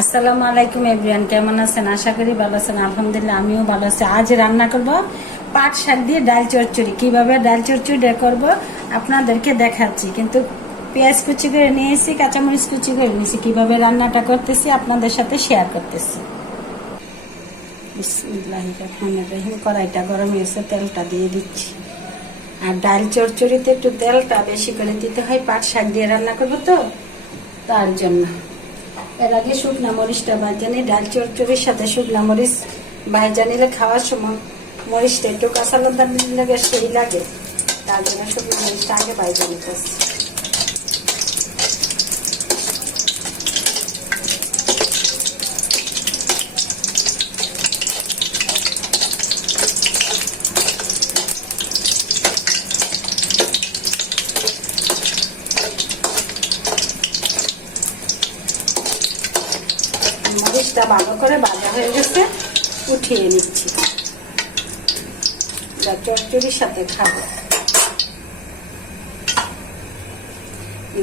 আসসালামু আলাইকুম এভরিওয়ান, কেমন আছেন? আশা করি ভালো আছেন। আলহামদুলিল্লাহ আমিও ভালো আছি। আজ রান্না করব পাট শাক দিয়ে ডাল চচ্চড়ি। কিভাবে ডাল চচ্চড়িটা করব আপনাদেরকে দেখাচ্ছি, কিন্তু পেঁয়াজ কুচি করে নিয়েছি, কাঁচামরিচ কুচি করে নিয়েছি। কিভাবে রান্নাটা করতেছি আপনাদের সাথে শেয়ার করতেছি। বিসমিল্লাহির রহমানির রহিম। কড়াইটা গরম হয়েছে, তেলটা দিয়ে দিচ্ছি। আর ডাল চচ্চড়িতে একটু তেলটা বেশি করে দিতে হয়, পাট শাক দিয়ে রান্না করবো তো তার জন্য। এর আগে শুকনা মরিচটা ভাজা নিই। ডাল চচ্চড়ির সাথে শুকনা মরিচ ভাজা নিলে খাওয়ার সময় মরিচটা একটু কাঁচা লঙ্কা নিলে সেই লাগে, তার জন্য শুকনা মরিচটা আগে ভাজা নিতেছি। মরিচটা ভালো করে ভাজা হয়ে গেছে, উঠিয়ে নিচ্ছি। চচ্চড়ির সাথে খাবো।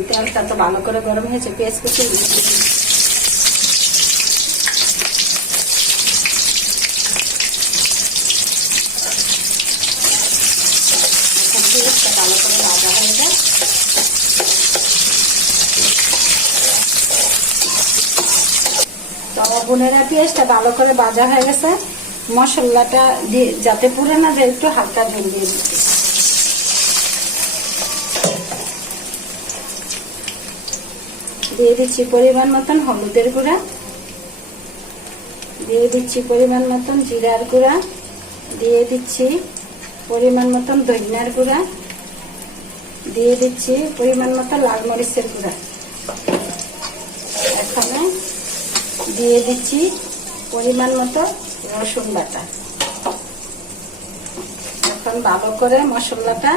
তেলটা তো ভালো করে গরম হয়েছে, পেঁয়াজ কুচি ভালো করে ভাজা হয়ে যায়। তো বোনেরা, পেঁয়াজটা ভালো করে ভাজা হয়ে গেছে। মশলাটা দিয়ে যাতে পুড়ে না যায় একটু হালকা ঝোল দিয়ে দিচ্ছি। দিয়ে দিচ্ছি পরিমাণ মতন হলুদের গুঁড়া, দিয়ে দিচ্ছি পরিমাণ মতন জিরার গুঁড়া, দিয়ে দিচ্ছি পরিমাণ মতন ধনিয়ার গুঁড়া, দিয়ে দিচ্ছি পরিমাণ মতন লাল মরিচের গুঁড়া। এখানে দিয়ে দিচ্ছি পরিমাণ মতো রসুন বাটা। এখন ভালো করে মশলাটা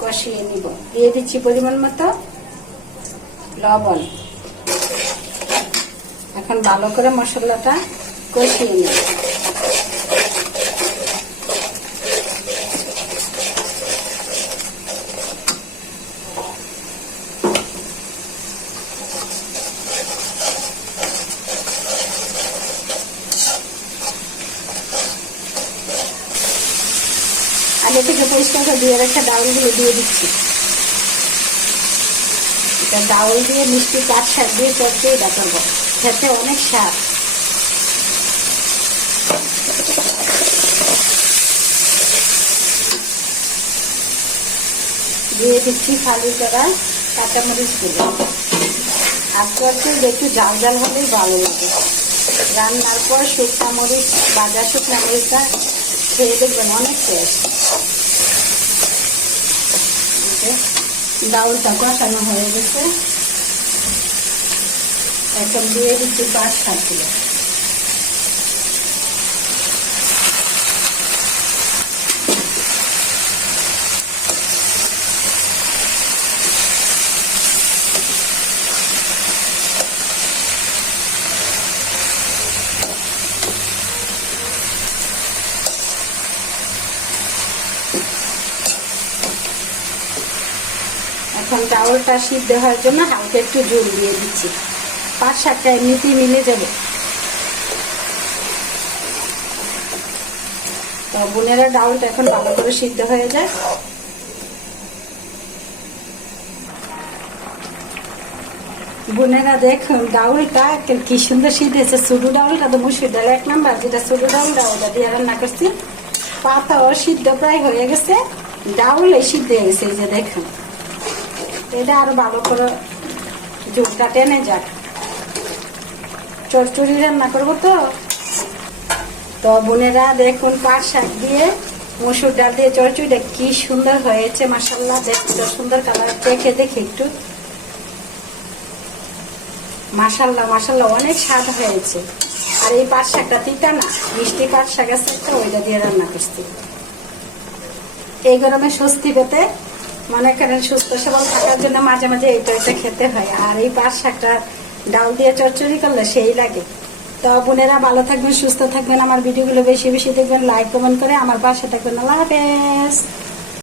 কষিয়ে নিব। দিয়ে দিচ্ছি পরিমাণ মতো লবণ। এখন ভালো করে মশলাটা কষিয়ে নিব। আগে থেকে পরিষ্কার করে দিয়ে রেখে ডাউলগুলো দিয়ে দিচ্ছি। এটা ডাউল দিয়ে মিষ্টি পাট শাক দিয়ে চচ্চড়িটা করবো, খেতে অনেক স্বাদ। দিয়ে দিচ্ছি ফালি করা কাঁচামরিচ গুলো। আর চচ্চড়ি একটু ঝাল ঝাল হলেই ভালো লাগে। রান্নার পর শুকনা মরিচ, ভাজা শুকনা মরিচটা খেয়ে দেখবেন অনেক টেস্ট। ডাউলটা কষানো হয়ে গেছে, এখন দিয়ে দিচ্ছি পাট শাকগুলো। এখন ডাউলটা সিদ্ধ হওয়ার জন্য হালকা একটু জল দিয়ে দিচ্ছি। পাট শাকটা এমনিতেই মিলে যাবে। তো বোনেরা, ডাউলটা এখন ভালো করে সিদ্ধ হয়ে যায়। বোনেরা দেখুন, ডাউলটা কি সুন্দর সিদ্ধ হয়েছে। ছোটো ডাউলটা তো মুসুর ডাল 1 নাম্বার, যেটা ছোটো ডাউলটা ওটা দিয়ে রান্না করছি। পাতাও সিদ্ধ প্রায় হয়ে গেছে, ডাউলে সিদ্ধ হয়ে গেছে। এই যে দেখুন, এটা আরো ভালো করে ঝোলটা টেনে যাক। চচ্চড়ি রান্না করবো তো বোনেরা দেখুন, পাট শাক দিয়ে মসুর ডাল দিয়ে চচ্চড়িটা কি সুন্দর হয়েছে। মাশাআল্লাহ, দেখতে সুন্দর কালার। দেখে দেখে একটু মাশাআল্লাহ মাশাআল্লাহ, অনেক স্বাদ হয়েছে। আর এই পাট শাকটা তিতা না, মিষ্টি পাট শাক আছে একটা, ওইটা দিয়ে রান্না করছি। এই গরমে স্বস্তি পেতে, মনে করেন সুস্থ সবল থাকার জন্য মাঝে মাঝে এটা খেতে হয়। আর এই পাট শাকটা ডাল দিয়ে চচ্চড়ি করলে সেই লাগে। তো বোনেরা, ভালো থাকবেন, সুস্থ থাকবেন। আমার ভিডিওগুলো বেশি বেশি দেখবেন, লাইক কমেন্ট করে আমার পাশে থাকবেন। আল্লাহ হাফেজ।